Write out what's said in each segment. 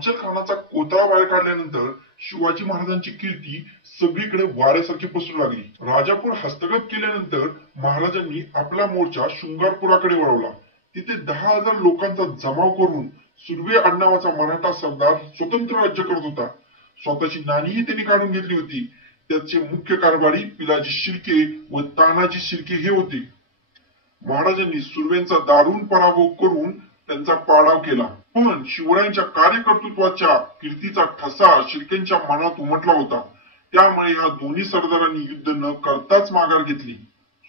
अफजल खानाचा कोथळा बाहेर काढल्यानंतर शिवाजी महाराजांची कीर्ती सगळीकडे वाऱ्यासारखी पसरू लागली। राजापूर हस्तगत केल्यानंतर महाराजांनी आपला मोर्चा शृंगारपुराकडे वळवला। तिथे 10,000 लोकांचा जमाव करून सुर्वे आडनावाचा मराठा सरदार स्वतंत्र राज्य करत होता। स्वतःची नाणीही त्यांनी काढून घेतली होती। त्याचे मुख्य कारभारी पिलाजी शिर्के व तानाजी शिर्के हे होते। महाराजांनी सुर्व्यांचा दारुण पराभव करून त्यांचा पाडाव केला, पण शिवरायांच्या कार्यकर्तृत्वाच्या कीर्तीचा ठसा शिर्केंच्या मनात उमटला होता। त्यामुळे या दोन्ही सरदारांनी युद्ध न करताच माघार घेतली।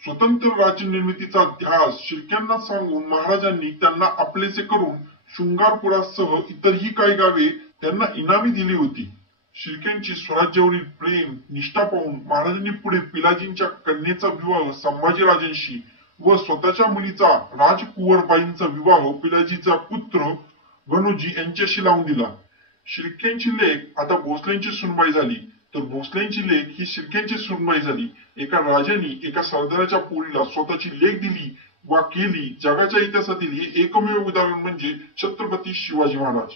स्वतंत्र राज्य निर्मितीचा ध्यास शिर्क्यांना सांगून महाराजांनी त्यांना आपलेसे करून शृंगारपुरासह इतरही काही गावे त्यांना इनामी दिली होती। शिर्क्यांची स्वराज्यावरील प्रेम निष्ठा पाहून महाराजांनी पुढे पिलाजींच्या कन्येचा विवाह संभाजीराजांशी व स्वतःच्या मुलीचा राजकुंवरबाईंचा विवाह पिलाजीचा पुत्र गणोजी यांच्याशी लावून दिला। शिर्क्यांची लेक आता भोसल्यांची सुनबाई झाली, तर भोसल्यांची लेक ही शिर्क्यांची सुनबाई झाली। एका राजाने एका सरदाराच्या पोरीला स्वतःची लेक दिली वा केली, जगाच्या इतिहासातील हे एकमेव उदाहरण म्हणजे छत्रपती शिवाजी महाराज।